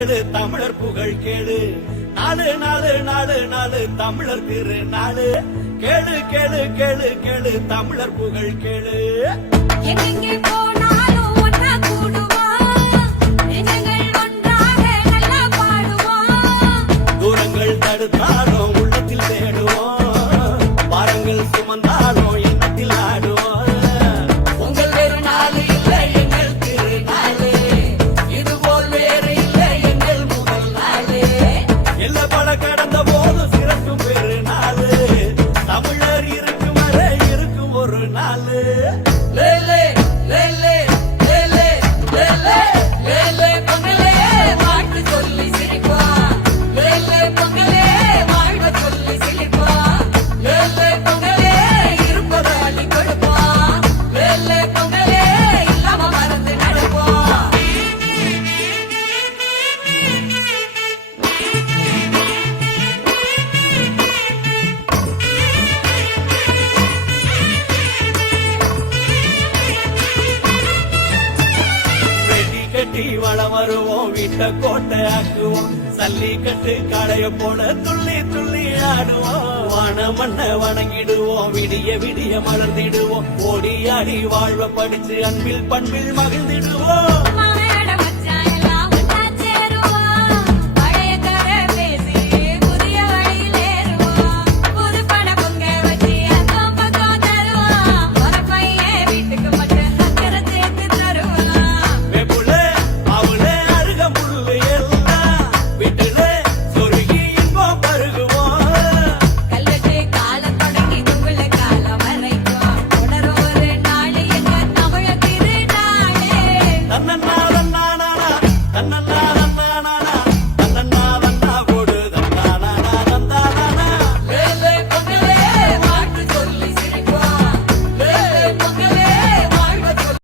தமிழர் புகழ் கேளு, நாலு நாலு நாலு நாலு தமிழர் திருநாளு, கேளு கேளு கேளு கேளு தமிழர் புகழ் கேளு. எங்கெங்கே போனாலும் ஒன்றா கூடுவோம், நெஞ்சங்கள் ஒன்றாக நல்லா பாடுவோம். தூரங்கள் தடுத்தாலும் உள்ளத்தில் தேடுவோம், பாரங்கள் சுமந்தாலும் எண்ணத்தில் ஆடுவோம். உங்கள் வேறு நாள் இல்லை எங்கள் திருநாளு, இதுபோல் வேறு இல்லை எங்கள் முதல் நாளு. எல்லா பல கடந்த போது சிறக்கும் பெருநாளு, தமிழர் இருக்கும் வரை இருக்கும் ஒரு நாளு. லேலே லேலே லேலே லேலே லேலே பொங்கலே வாழ்த்து சொல்லி சிரிப்போம், லேலே பொங்கலே வாழ்த்து சொல்லி சிரிப்போம், லேலே பொங்கலே இருப்பதை அள்ளி கொடுப்போம், லேலே பொங்கலே இல்லாம மறந்து நடப்போம். வெட்டி கட்டி வளம் வருவோம், வீட்டை கோட்டை ஆக்குவோம், சல்லிக்கட்டு காளைய போல துள்ளி துள்ளி ஆடுவோம். வான மண்ண வணங்கிடுவோம், விடிய விடிய மலர்ந்திடுவோம், ஓடி ஆடி வாழ்வ படிச்சு அன்பில் பண்பில் மகிழ்ந்திடுவோம்.